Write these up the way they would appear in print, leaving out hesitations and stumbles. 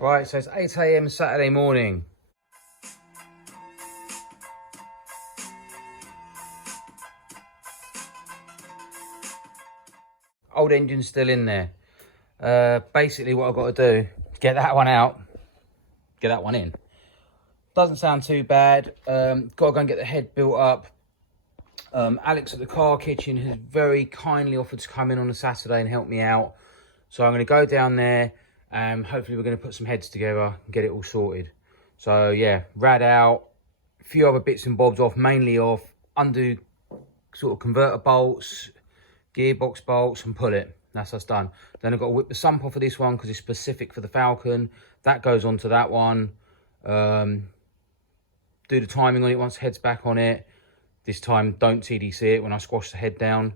Right, so it's 8 AM Saturday morning. Old engine's still in there. Basically what I've got to do is get that one out, get that one in. Doesn't sound too bad. Got to go and get the head built up. Alex at the car kitchen has very kindly offered to come in on a Saturday and help me out. So I'm going to go down there and hopefully we're going to put some heads together and get it all sorted. So yeah, rad out, a few other bits and bobs off, mainly off, undo sort of converter bolts, gearbox bolts and pull it. That's us done. Then I've got to whip the sump off of this one because it's specific for the Falcon. That goes onto that one. Do the timing on it once the head's back on it. This time don't TDC it when I squash the head down.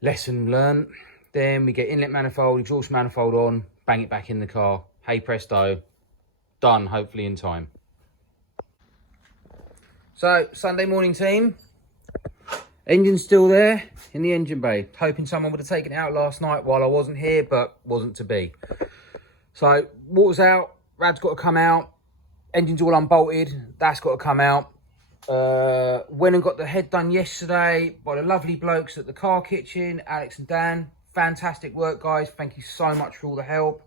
Lesson learned. Then we get inlet manifold, exhaust manifold on, bang it back in the car. Hey presto, done, hopefully in time. So, Sunday morning team. Engine's still there in the engine bay. Hoping someone would have taken it out last night while I wasn't here, but wasn't to be. So, water's out, rad's got to come out. Engine's all unbolted, that's got to come out. Went and got the head done yesterday by the lovely blokes at the car kitchen, Alex and Dan. Fantastic work, guys. Thank you so much for all the help.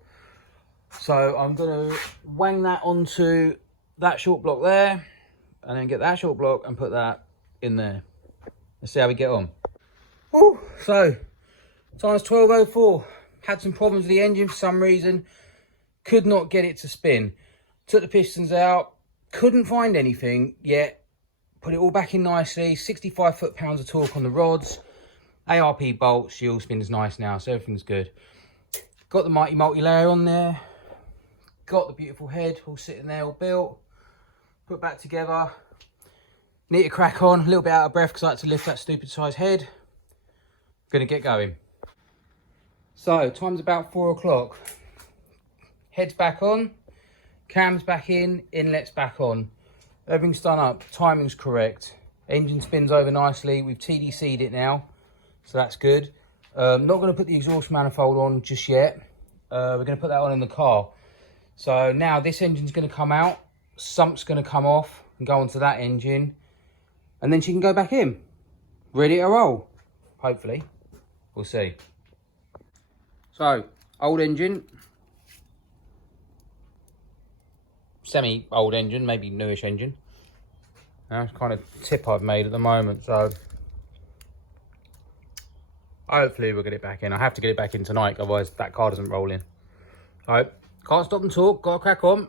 So I'm going to wang that onto that short block there and then get that short block and put that in there. Let's see how we get on. Woo. So, time's 12:04. Had some problems with the engine for some reason. Could not get it to spin. Took the pistons out, couldn't find anything yet. Put it all back in nicely. 65 foot-pounds of torque on the rods. ARP bolts, the all spins nice now, so everything's good. Got the mighty multi-layer on there. Got the beautiful head all sitting there, all built. Put back together. Need to crack on. A little bit out of breath because I had to lift that stupid size head. Gonna get going. So, time's about 4 o'clock. Head's back on. Cam's back in, inlet's back on. Everything's done up, timing's correct. Engine spins over nicely. We've TDC'd it now, so that's good. Not going to put the exhaust manifold on just yet. We're going to put that on in the car. So now this engine's going to come out, sump's going to come off and go onto that engine. And then she can go back in. Ready to roll, hopefully. We'll see. So, old engine. Semi-old engine, maybe newish engine. That's kind of tip I've made at the moment, so hopefully we'll get it back in. I have to get it back in tonight, otherwise that car doesn't roll in. Alright, can't stop and talk, gotta crack on.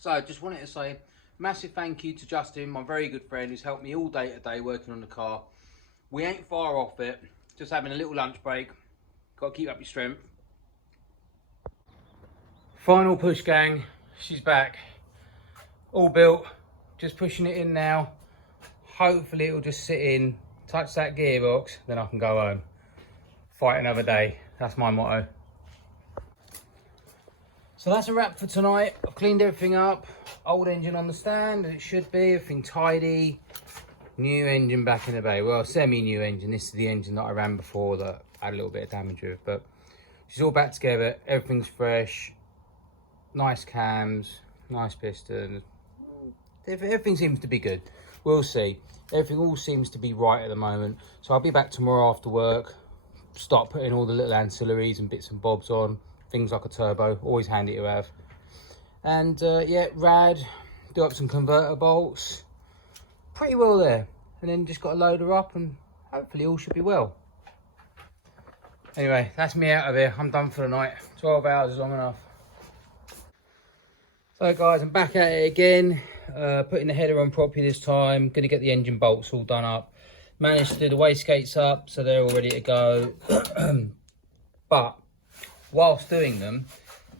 So, just wanted to say massive thank you to Justin, my very good friend, who's helped me all day today working on the car. We ain't far off it, just having a little lunch break. Gotta keep up your strength. Final push, gang. She's back, all built, just pushing it in now. Hopefully it'll just sit in, touch that gearbox, then I can go home. Fight another day, that's my motto. So that's a wrap for tonight. I've cleaned everything up. Old engine on the stand, as it should be, everything tidy. New engine back in the bay, well, semi-new engine. This is the engine that I ran before that I had a little bit of damage with, but she's all back together, everything's fresh. Nice cams, nice pistons. Everything seems to be good. We'll see. Everything all seems to be right at the moment. So I'll be back tomorrow after work. Start putting all the little ancillaries and bits and bobs on. Things like a turbo, always handy to have. And yeah, rad. Do up some converter bolts. Pretty well there. And then just got to load her up and hopefully all should be well. Anyway, that's me out of here. I'm done for the night. 12 hours is long enough. So guys, I'm back at it again, putting the header on properly this time, going to get the engine bolts all done up. Managed to do the wastegates up, so they're all ready to go. But, whilst doing them,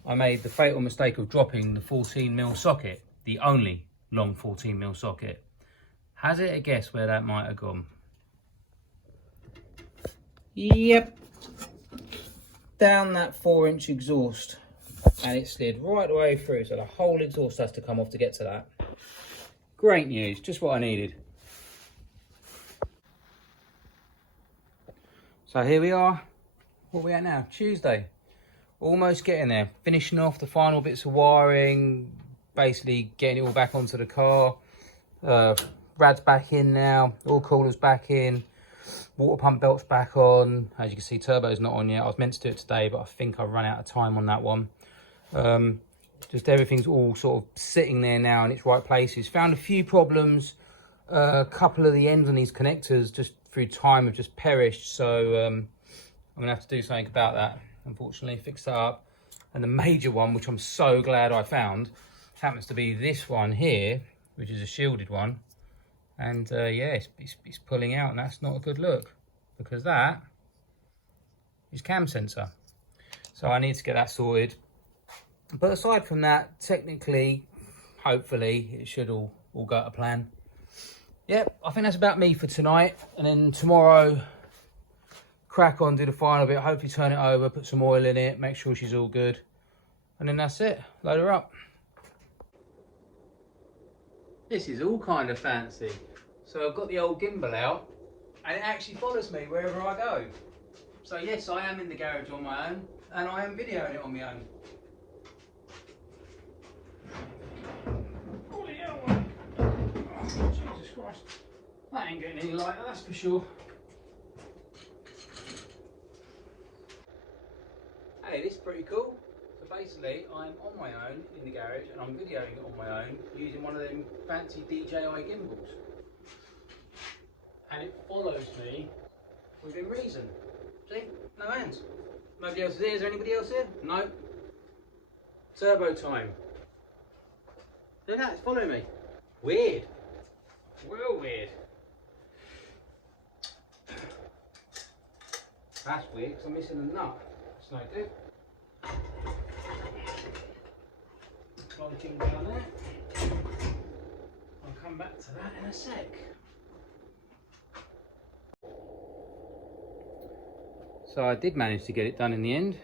I made the fatal mistake of dropping the 14mm socket, the only long 14mm socket. Hazard a guess where that might have gone? Yep, down that 4-inch exhaust. And it slid right the way through, so the whole exhaust has to come off to get to that. Great news, just what I needed. So here we are. What are we at now? Tuesday. almost getting there. Finishing off the final bits of wiring, basically getting it all back onto the car. Rad's back in now, all coolers back in, water pump belt's back on. As you can see, turbo's not on yet. I was meant to do it today, but I think I've run out of time on that one. Just everything's all sort of sitting there now in its right places. Found a few problems. A couple of the ends on these connectors just through time have just perished, so I'm gonna have to do something about that, unfortunately. Fix that up. And the major one, which I'm so glad I found, happens to be this one here, which is a shielded one. And yeah, it's pulling out, and that's not a good look, because that is cam sensor. So I need to get that sorted. But aside from that, technically, hopefully, it should all go to plan. Yep, I think that's about me for tonight. And then tomorrow, crack on, do the final bit, hopefully turn it over, put some oil in it, make sure she's all good. And then that's it, load her up. This is all kind of fancy. So I've got the old gimbal out, and it actually follows me wherever I go. So yes, I am in the garage on my own, and I am videoing it on my own. Jesus Christ, that ain't getting any lighter, that's for sure. Hey, this is pretty cool. So basically, I'm on my own in the garage, and I'm videoing it on my own using one of them fancy DJI gimbals. And it follows me within reason. See? No hands. Nobody else is here. Is there anybody else here? No. Turbo time. Look at that, it's following me. Weird. Real weird. That's weird because I'm missing a nut. That's no good. Plonking down there. I'll come back to that in a sec. So I did manage to get it done in the end.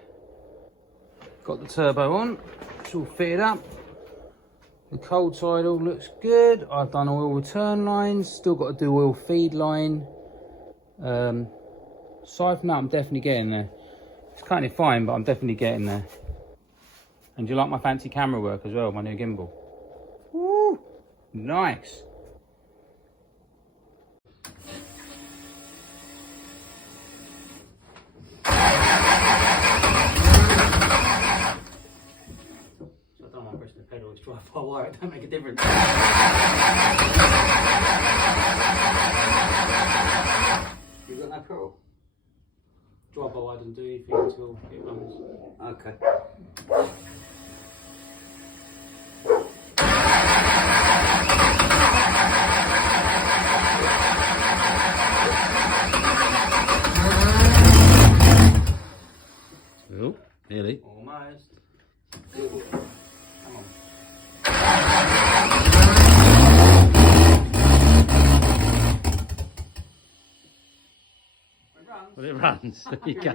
Got the turbo on, it's all fitted up. The cold side all looks good. I've done oil return lines, still got to do oil feed line. Aside from that, I'm definitely getting there. It's kind of fine, but I'm definitely getting there. And do you like my fancy camera work as well, my new gimbal? Woo! Nice. Pedal, it's drive by wire, it don't make a difference. You got that pedal? Drive by wire doesn't do anything until it runs. Okay. Oh, nearly. Almost. Well, it runs. There you go.